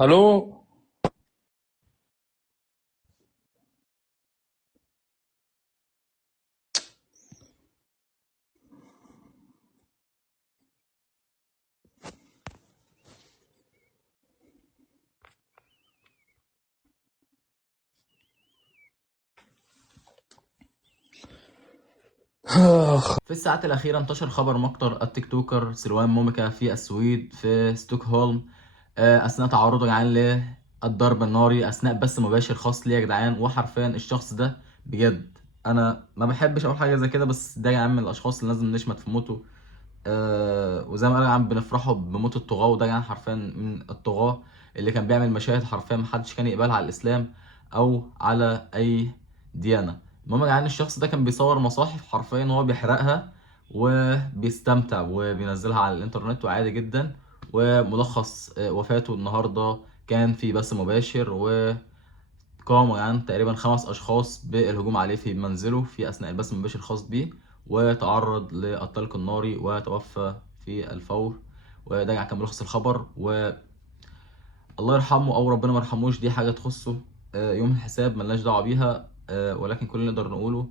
الو. في الساعات الأخيرة انتشر خبر مقتل التيك توكر سلوان موميكا في السويد في ستوكهولم أثناء تعرضه يا جدعان للضرب الناري أثناء بث مباشر خاص ليه يا جدعان. وحرفيا الشخص ده بجد أنا ما بحبش أقول حاجة زي كده، بس ده يا جدعان من الأشخاص اللي لازم نشمت في موته. وزي ما قال يا جدعان بنفرحوا بموت الطغاة، وده يا جدعان حرفيا من الطغاة اللي كان بيعمل مشاهد حرفيا محدش كان يقبلها على الإسلام أو على أي ديانة. المهم يا جدعان الشخص ده كان بيصور مصاحف حرفيا وهو بيحرقها وبيستمتع وبينزلها على الإنترنت وعادي جدا. وملخص وفاته النهارده كان في بث مباشر، وقاموا يعني تقريبا 5 أشخاص بالهجوم عليه في منزله في أثناء البث المباشر الخاص بيه، وتعرض للطلق الناري وتوفى في الفور. وده يعني كان ملخص الخبر، والله يرحمه أو ربنا ما يرحموش دي حاجة تخصه. يوم الحساب ملناش دعوة بيها. ولكن كل اللي نقدر نقوله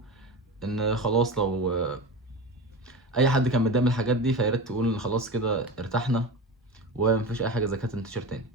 إن خلاص لو أي حد كان متضايق من الحاجات دي فياريت تقول إن خلاص كده ارتحنا ومفيش أي حاجة زي كده تنتشر تاني.